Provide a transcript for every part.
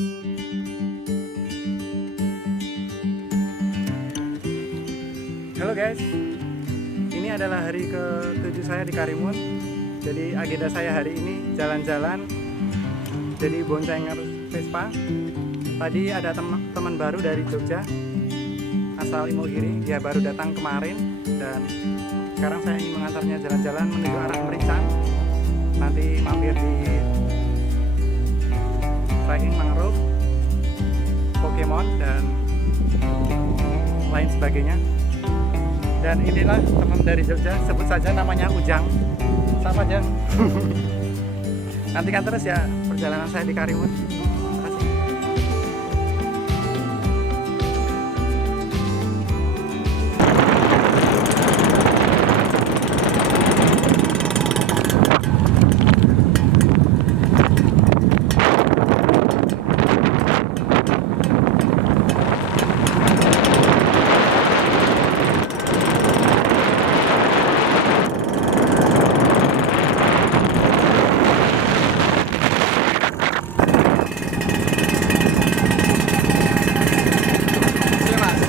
Halo guys, ini adalah hari ke-7 saya di Karimun. Jadi agenda saya hari ini jalan-jalan, jadi boncengan Vespa. Tadi ada teman baru dari Jogja, asal Imogiri. Dia baru datang kemarin dan sekarang saya ingin mengantarnya jalan-jalan menuju arah Merican. Nanti mampir di trekking mangrove, Pokemon dan lain sebagainya. Dan inilah teman dari Jogja, sebut saja namanya Ujang. Sama aja. Nantikan terus ya perjalanan saya di Karimun. Terima kasih.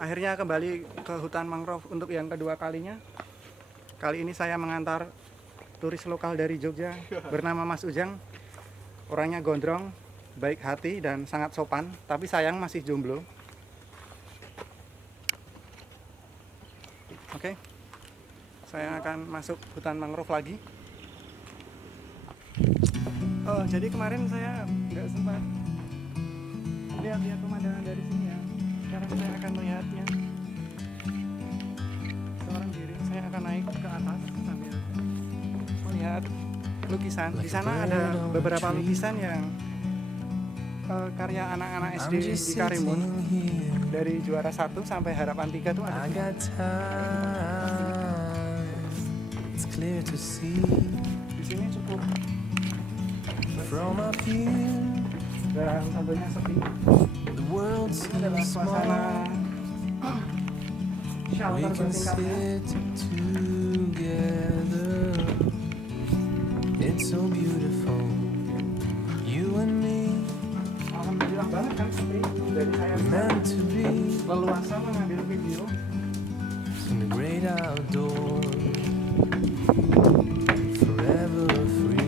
Akhirnya kembali ke hutan mangrove untuk yang kedua kalinya. Kali ini saya mengantar turis lokal dari Jogja bernama Mas Ujang. Orangnya gondrong, baik hati dan sangat sopan, tapi sayang masih jomblo. Oke, saya akan masuk hutan mangrove lagi. Oh, jadi kemarin saya nggak sempat lihat pemandangan dari sini ya. Sekarang saya akan melihatnya seorang diri. Saya akan naik ke atas sambil melihat lukisan. Di sana ada beberapa lukisan yang karya anak-anak SD di Karimun, dari juara 1 sampai harapan 3 tuh ada. Di sini cukup dan tentunya sepi. Ini adalah suasana shelter bertingkatnya. Alhamdulillah banget kan sepi. Jadi saya leluasa mengambil video. forever free.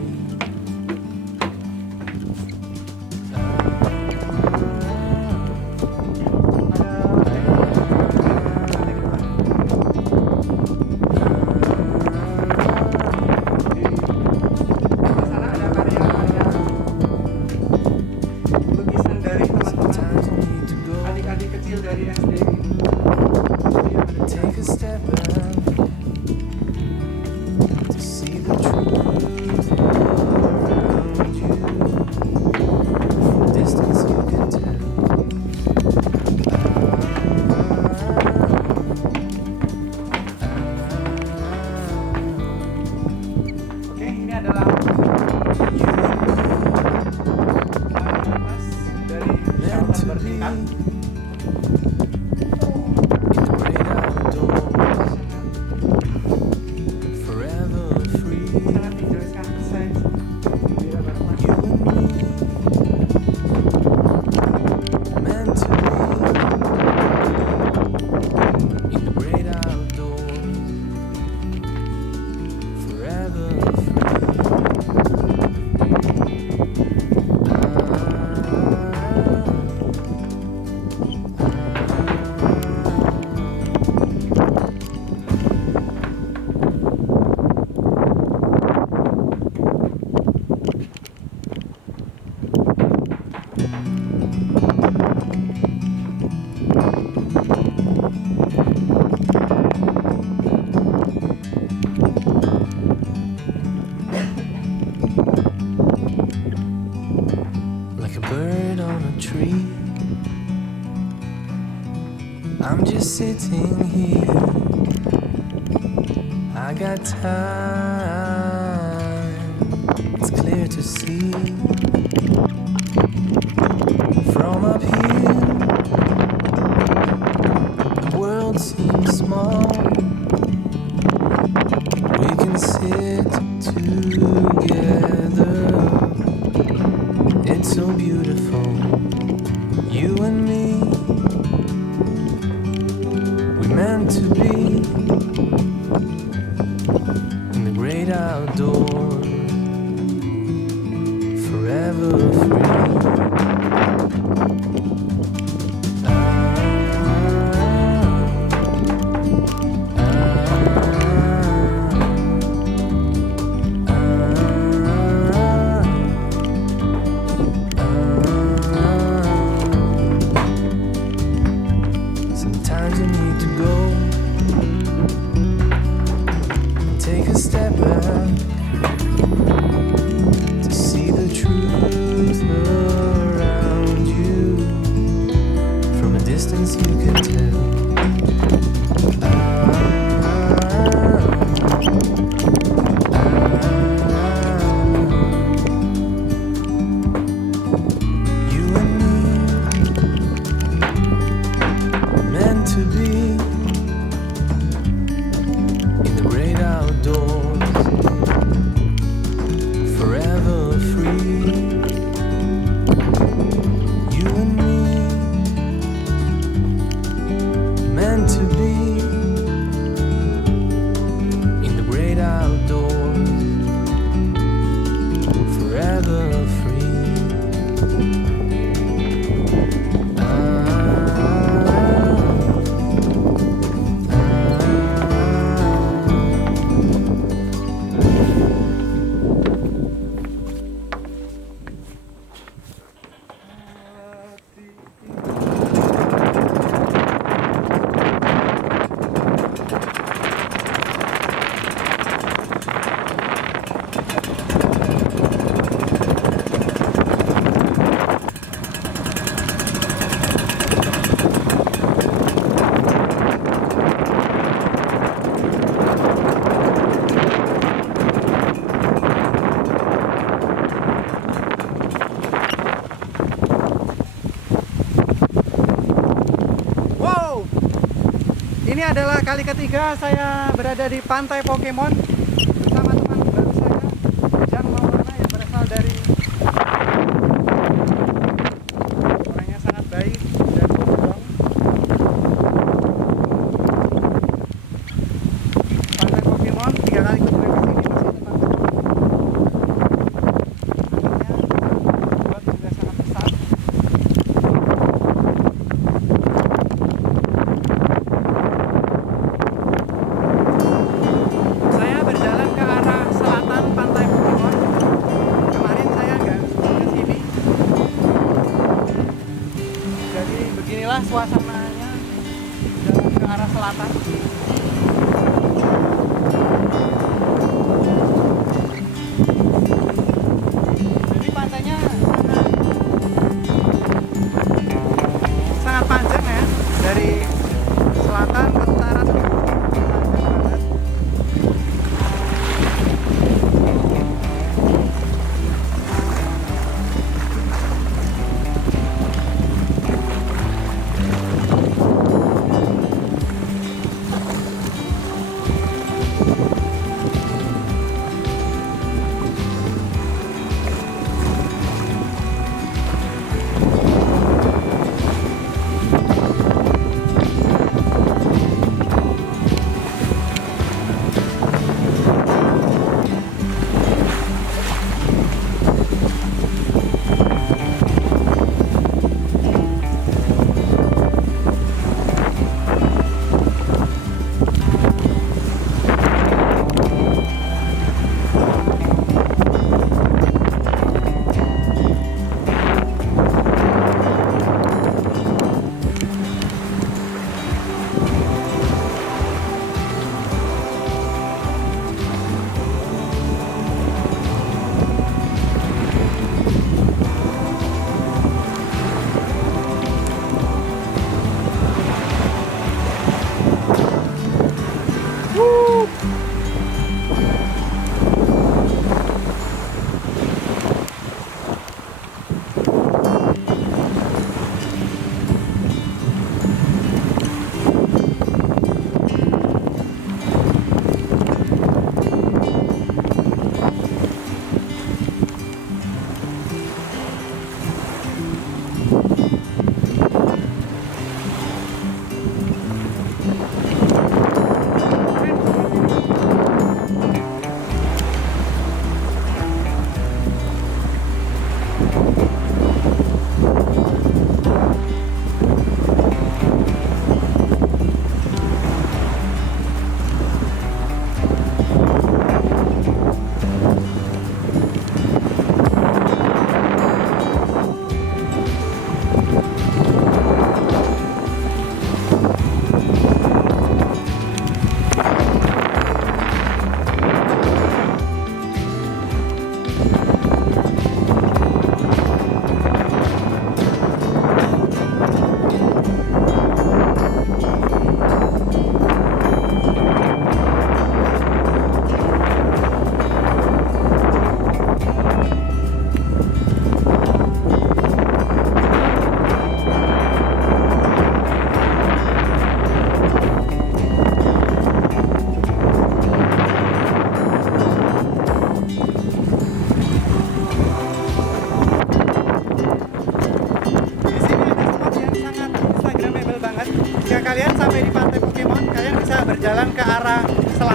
tree. I'm just sitting here. I got time. It's clear to see. From up here, the world seems small. We can sit together. It's so beautiful, you and me. We meant to be in the great outdoors, forever free. Sometimes you need to go and take a step back to see the truth around you. From a distance you can tell. You and me meant to be in the great outdoors, forever free. You and me meant to be in the great outdoors, forever free. Wow, ini adalah kali ketiga saya berada di Pantai Pokemon bersama teman baru saya, Jang Maulana, yang berasal dari orangnya sangat baik dan gombrong. Pantai Pokemon 3 kali kunjungan ke sini masih ada pantai Pokemon. Buat juga sangat besar. Saya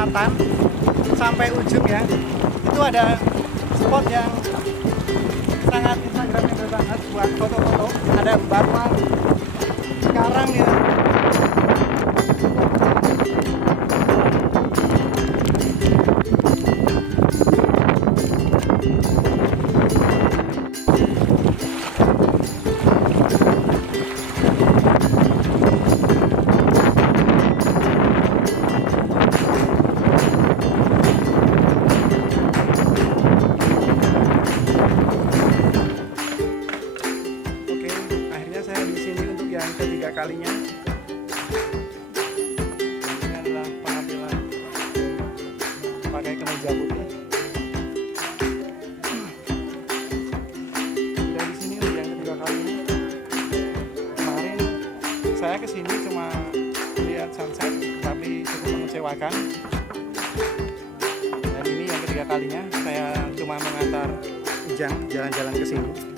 selatan sampai ujung ya, itu ada spot yang sangat instagramable banget buat foto-foto. Ada batuan karang ya. Oke, akhirnya saya di sini untuk yang ketiga kalinya. Ini adalah pengambilan pakai kemeja putih. Udah di sini untuk yang ketiga kalinya. Kemarin saya kesini cuma lihat sunset, tapi cukup mengecewakan. Dan ini yang ketiga kalinya saya cuma mengantar Ujang jalan-jalan ke sini.